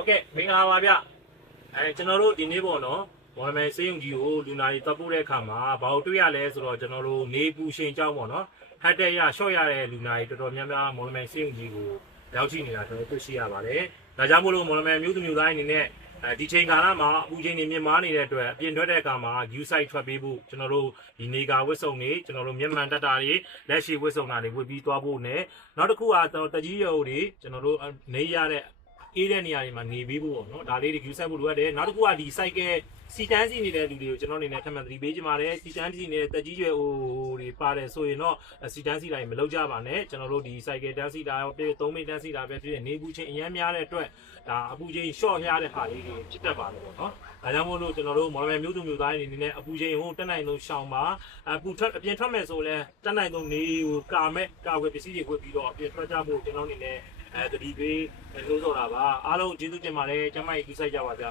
Okay မင်္ဂလာပါဗျကျွန်တော်တို့ဒီနေ့ပေါ့နော်မော်လမြိုင်စေယုံကြီးကိုလူနာတွေတပ်ပို့တဲ့အခါမှာဘာလို့တွေ့ရလဲဆိုတော့ကျွန်တော်တို့နေပူရှင်ကြောင်းပေါ့နော်ဟတ်တဲ့ရရှော့ရတဲ့လူနာတွေတော်တော်များများမော်လမြိုင်စေယုံကြီးကိုရောက်ရှိနေတာကျွန်တော်တွေ့ရှိရပါတယ်ဒါကြောင့်မို့လို့မော်လမြိုင်မျိုးသူမျိုးသားအနေနဲ့ဒီချိန်ကာလမှာအပူချိန်တွေမြင့်မားနေတဲ့အတွက်အပြင်ထွက်တဲ့အခါမှာ U site ထွက်ပေးဖို့ကျွန်တော်တို့ဒီနေကာဝတ်စုံတွေကျွန်တော်တို့မြန်မာတက်တာတွေလက်ရှိဝတ်စုံတာတွေဝတ်ပြီးသွားဖို့နဲ့နောက်တစ်ခုကတကြီးရုပ်တွေကျွန်တော်တို့နေရတဲ့အေးတဲ့နေရာတွေမှာနေပြီးဖို့ပေါ့နော်ဒါလေးတွေ view site ဖို့လိုအပ်တယ်နောက်တစ်ခုကဒီ site ကစီတန်းစီနေတဲ့လူတွေကိုကျွန်တော်အနေနဲ့ထပ်မံသတိပေးချင်ပါတယ်စီတန်းစီနေတဲ့တက်ကြီးရွယ်ဟိုတွေပါတယ်ဆိုရင်တော့စီတန်းစီတိုင်းမလုပ်ကြပါနဲ့ကျွန်တော်တို့ဒီ site တန်းစီတာရောပြည်3မိနစ်တန်းစီတာပဲဖြစ်နေဘူးချင်းအများများတဲ့အတွက်ဒါအပူချိန် short ရတဲ့ဟာလေးတွေဖြစ်တတ်ပါတယ်ပေါ့နော်ဒါကြောင့်မို့လို့ကျွန်တော်တို့မော်လမြိုင်မျိုးသူမျိုးသားတွေအနေနဲ့အပူချိန်ဟိုတက်နိုင်လို့ရှောင်ပါအပူထွက်အပြင်ထွက်မယ်ဆိုလဲတက်နိုင်ဆုံးနေဟိုကာမဲ့ကာဝယ်ပစ္စည်းတွေဝတ်ပြီးတော့အပြင်ထွက်ကြဖို့ကျွန်တော်အနေနဲ့တတိပေးလို့ဆိုတာပါအားလုံးကျေးဇူးတင်ပါတယ်ကျမကြီးကူးဆိုင်ကြပါဗျာ